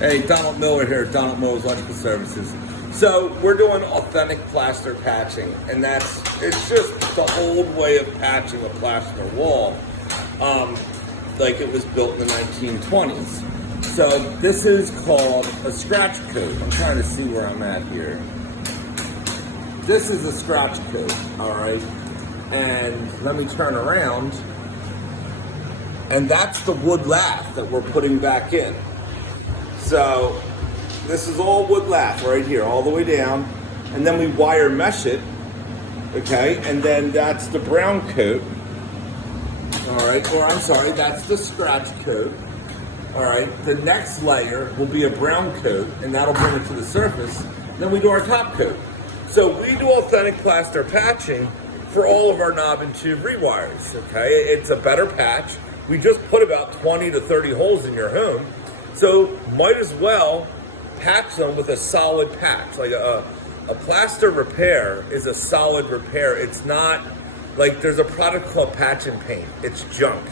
Hey, Donald Miller here, Donald Miller's Electrical Services. So we're doing authentic plaster patching, and it's just the old way of patching a plaster wall, like it was built in the 1920s. So this is called a scratch coat. I'm trying to see where I'm at here. This is a scratch coat, all right? And let me turn around, and that's the wood lath that we're putting back in. So this is all wood lath right here, all the way down, and then we wire mesh it, okay? And then that's the brown coat, all right? Or I'm sorry, that's the scratch coat, all right? The next layer will be a brown coat, and that'll bring it to the surface. Then we do our top coat. So we do authentic plaster patching for all of our knob and tube rewires, okay? It's a better patch. We just put about 20 to 30 holes in your home. So might as well patch them with a solid patch. Like a plaster repair is a solid repair. It's not like there's a product called patch and paint. It's junk.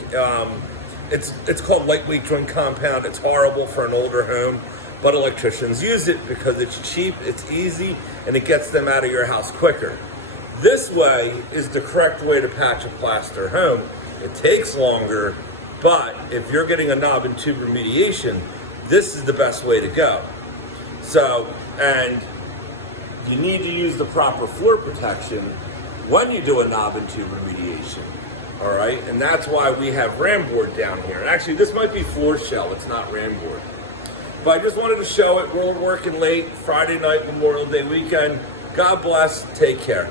It's called lightweight joint compound. It's horrible for an older home, but electricians use it because it's cheap, it's easy, and it gets them out of your house quicker. This way is the correct way to patch a plaster home. It takes longer, but if you're getting a knob and tube remediation, this is the best way to go. So, and you need to use the proper floor protection when you do a knob and tube remediation, all right? And that's why we have ram board down here. Actually, this might be floor shell, it's not ram board. But I just wanted to show it. We're working late, Friday night, Memorial Day weekend. God bless, take care.